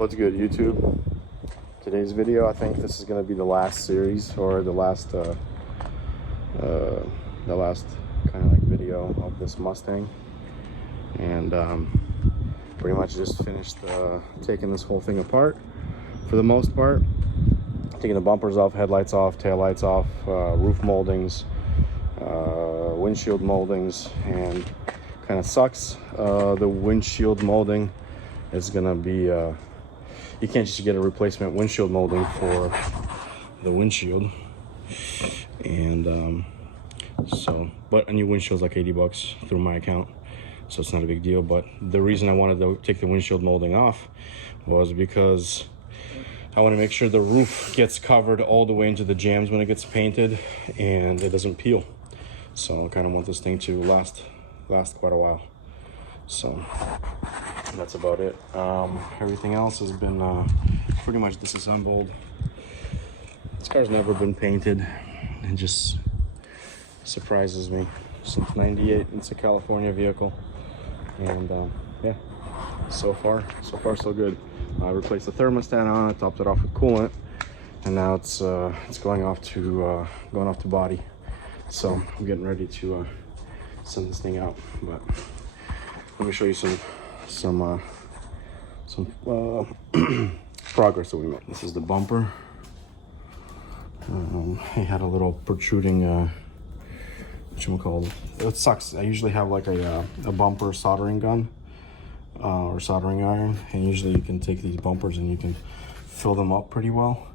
What's good, YouTube? Today's video, I think this is going to be the last series, or the last kind of like video of this Mustang. And pretty much just finished taking this whole thing apart for the most part. Taking the bumpers off, headlights off, taillights off, roof moldings, windshield moldings, and kind of sucks. The windshield molding is going to be you can't just get a replacement windshield molding for the windshield. And but a new windshield's like 80 bucks through my account, so it's not a big deal. But the reason I wanted to take the windshield molding off was because I want to make sure the roof gets covered all the way into the jambs when it gets painted and it doesn't peel. So I kind of want this thing to last quite a while. So that's about it. Everything else has been pretty much disassembled. This car's never been painted. It just surprises me. Since '98, it's a California vehicle, and yeah, so far so good. I replaced the thermostat on it, topped it off with coolant, and now it's going off to body. So I'm getting ready to send this thing out. But let me show you some progress that we made. This is the bumper. It had a little protruding whatchamacallit. It sucks. I usually have like a bumper soldering gun or soldering iron, and usually you can take these bumpers and you can fill them up pretty well.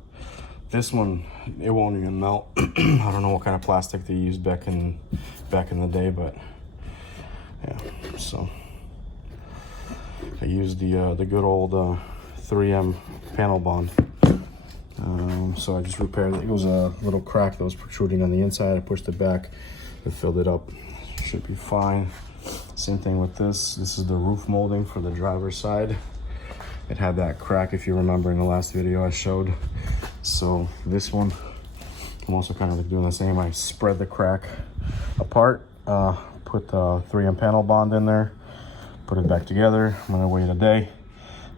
This one, it won't even melt. I don't know what kind of plastic they used back in the day, but yeah. So I used the good old 3M panel bond. So I just repaired it. It was a little crack that was protruding on the inside. I pushed it back, it filled it up. Should be fine. Same thing with this. This is the roof molding for the driver's side. It had that crack, if you remember, in the last video I showed. So this one, I'm also kind of like doing the same. I spread the crack apart, put the 3M panel bond in there, put it back together. I'm gonna wait a day.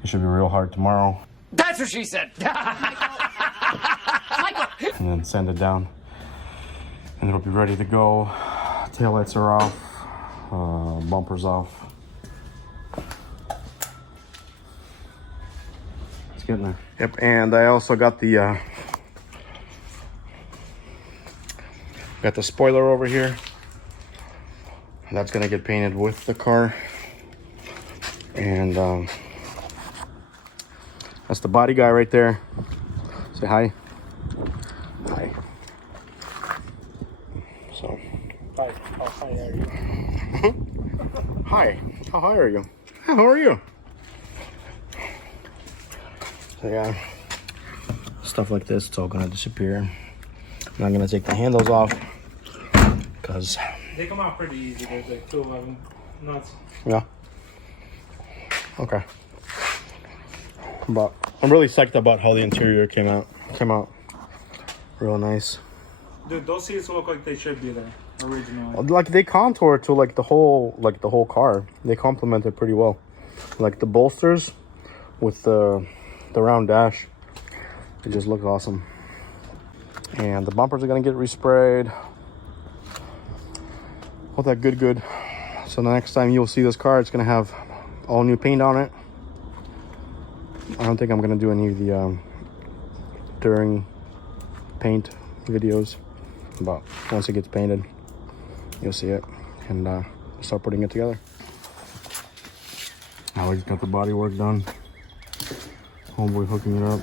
It should be real hard tomorrow. That's what she said. And then send it down, and it'll be ready to go. Taillights are off, bumpers off. It's getting there. Yep, and I also got the spoiler over here. That's gonna get painted with the car. And that's the body guy right there. Say hi. Hi. So. Hi. How high are you? Hi. How high are you? How are you? So yeah, stuff like this, it's all gonna disappear. I'm not gonna take the handles off because They come out pretty easy. There's like 2 of them. Nuts. yeah. Okay. But I'm really psyched about how the interior came out. Real nice. Dude, those seats look like they should be there originally. Like they contour to like the whole car. They complement it pretty well. Like the bolsters with the round dash, it just looks awesome. And the bumpers are gonna get resprayed. All that good. So the next time you'll see this car, it's gonna have all new paint on it. I don't think I'm gonna do any of the during paint videos, but once it gets painted, you'll see it, and we'll start putting it together. Now we just got the body work done. Homeboy hooking it up.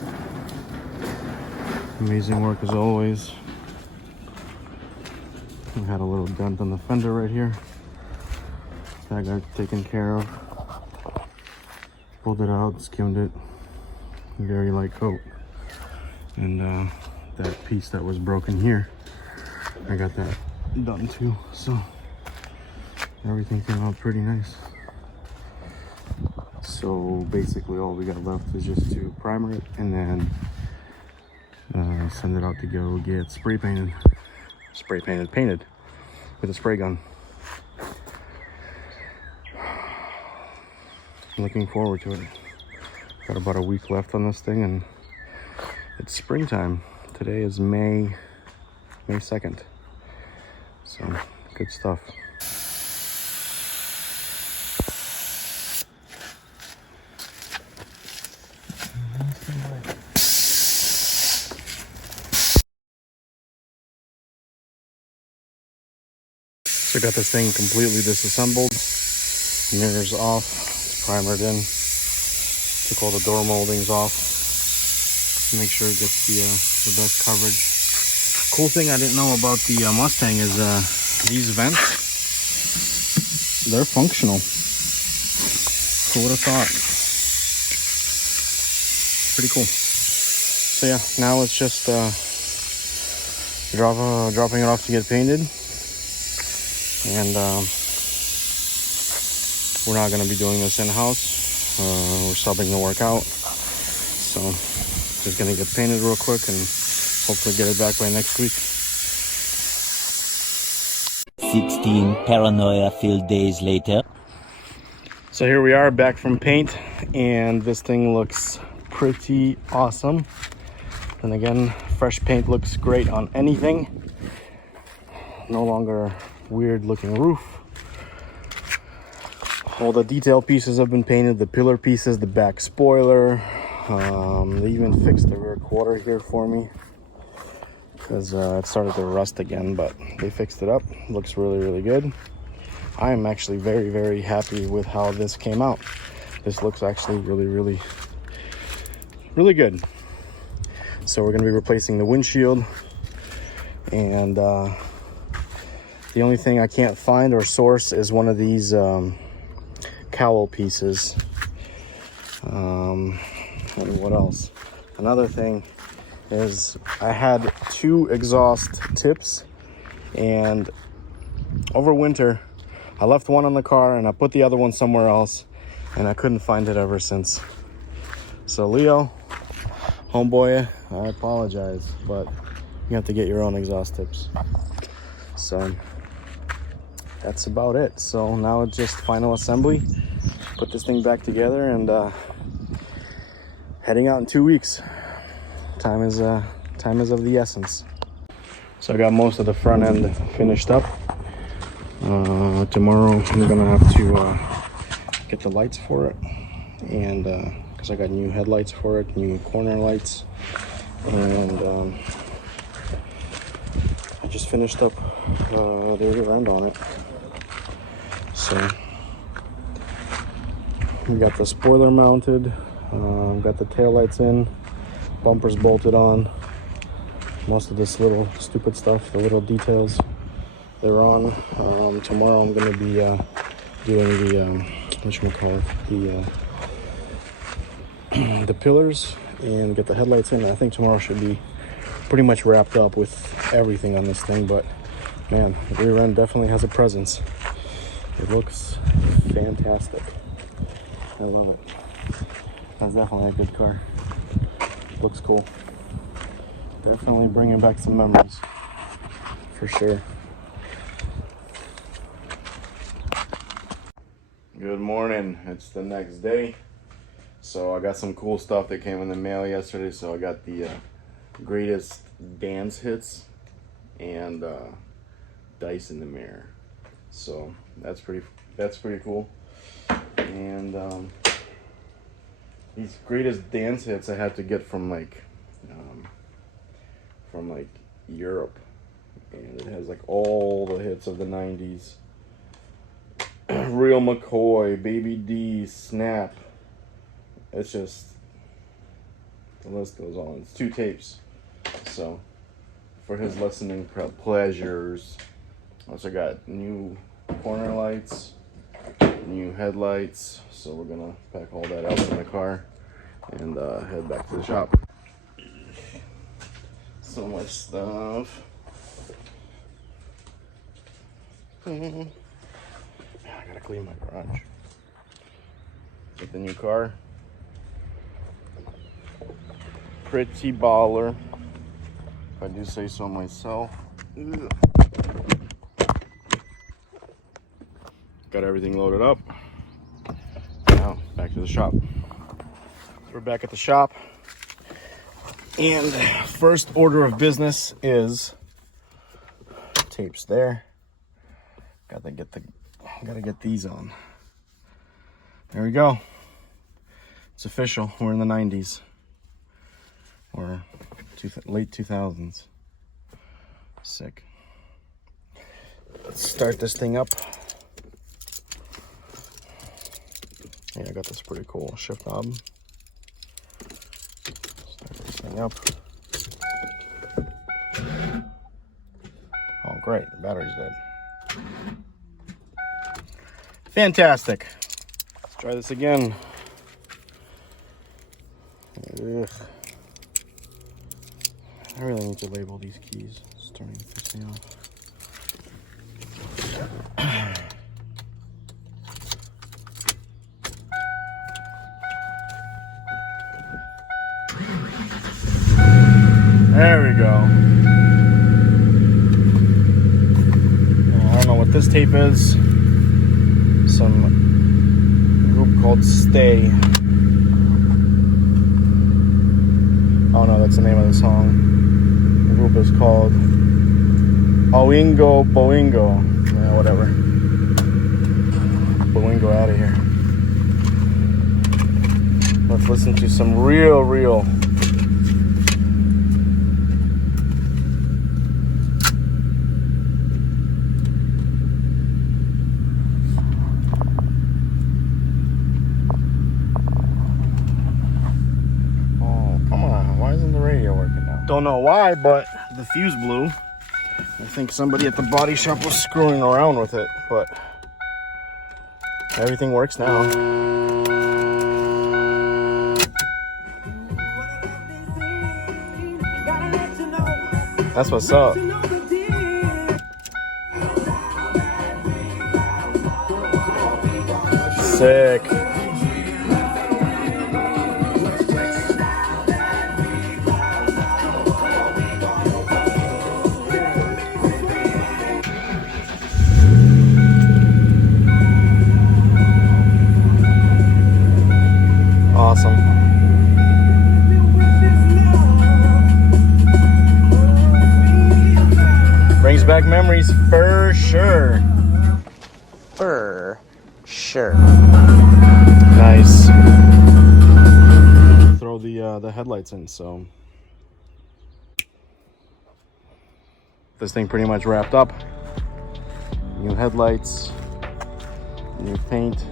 Amazing work as always. We had a little dent on the fender right here. That got taken care of. Pulled it out, skimmed it. Very light coat. And that piece that was broken here, I got that done too. So everything came out pretty nice. So basically all we got left is just to primer it and then send it out to go get painted with a spray gun. I'm looking forward to it. Got about a week left on this thing, and it's springtime. Today is May 2nd. So, good stuff. So I got this thing completely disassembled. Mirrors off, it's primered in. Took all the door moldings off. Make sure it gets the best coverage. Cool thing I didn't know about the Mustang is these vents, they're functional. Who would have thought? Pretty cool. So yeah, now it's just dropping it off to get painted. And we're not going to be doing this in-house. We're subbing the work out. So just going to get painted real quick and hopefully get it back by next week. 16 paranoia-filled days later. So here we are back from paint, and this thing looks pretty awesome. And again, fresh paint looks great on anything. No longer weird looking roof. All the detail pieces have been painted, the pillar pieces, the back spoiler. They even fixed the rear quarter here for me because it started to rust again, but they fixed it up. It looks really, really good. I am actually very, very happy with how this came out. This looks actually really, really, really good. So we're going to be replacing the windshield, and the only thing I can't find or source is one of these cowl pieces. And what else? Another thing is I had 2 exhaust tips, and over winter I left one on the car and I put the other one somewhere else, and I couldn't find it ever since. So Leo, homeboy, I apologize, but you have to get your own exhaust tips. So that's about it. So now it's just final assembly, put this thing back together, and heading out in 2 weeks. Time is of the essence. So I got most of the front end finished up. Tomorrow I'm gonna have to get the lights for it, and because I got new headlights for it, new corner lights, and I just finished up the rear end on it. So we got the spoiler mounted, got the taillights in, bumpers bolted on, most of this little stupid stuff, the little details, they're on. Tomorrow I'm going to be doing the the pillars and get the headlights in. I think tomorrow should be pretty much wrapped up with everything on this thing, but man, the rear end definitely has a presence. It looks fantastic. I love it. That's definitely a good car. Looks cool. Definitely bringing back some memories, for sure. Good morning. It's the next day. So I got some cool stuff that came in the mail yesterday. So I got the greatest dance hits and dice in the mirror. So that's pretty cool. And these greatest dance hits I had to get from like Europe, and it has like all the hits of the 90s. Real McCoy, Baby D, Snap. It's just, the list goes on. It's 2 tapes. So for his listening pleasures, also got new corner lights, new headlights. So we're gonna pack all that out in the car and head back to the shop. So much stuff. I gotta clean my garage. Get the new car. Pretty baller, if I do say so myself. Ugh. Got everything loaded up. Now back to the shop. We're back at the shop, and first order of business is tapes there. Gotta get these on. There we go. It's official. We're in the 90s or late 2000s. Sick. Let's start this thing up. Yeah, I got this pretty cool shift knob. Start this thing up. Oh, great. The battery's dead. Fantastic. Let's try this again. Ugh. I really need to label these keys. It's starting to piss me off. There we go. I don't know what this tape is. Some group called Stay. Oh no, that's the name of the song. The group is called Oingo Boingo. Yeah, whatever. Boingo out of here. Let's listen to some real. Don't know why, but the fuse blew. I think somebody at the body shop was screwing around with it, but everything works now. That's what's up. Sick. Awesome. Brings back memories for sure. For sure. Nice. Throw the headlights in, so this thing pretty much wrapped up. New headlights, new paint,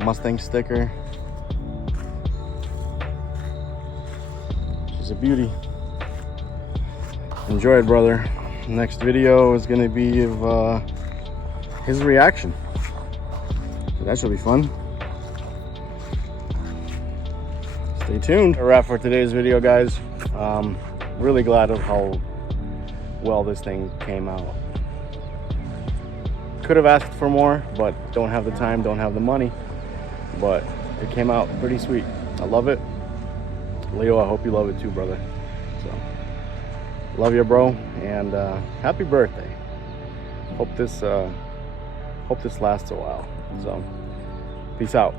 Mustang sticker. She's a beauty. Enjoy it, brother. Next video is gonna be of his reaction. So that should be fun. Stay tuned. A wrap for today's video, guys. Really glad of how well this thing came out. Could have asked for more, but don't have the time, don't have the money. But it came out pretty sweet. I love it. Leo, I hope you love it too, brother. So, love you, bro, and happy birthday. Hope this lasts a while. So, peace out.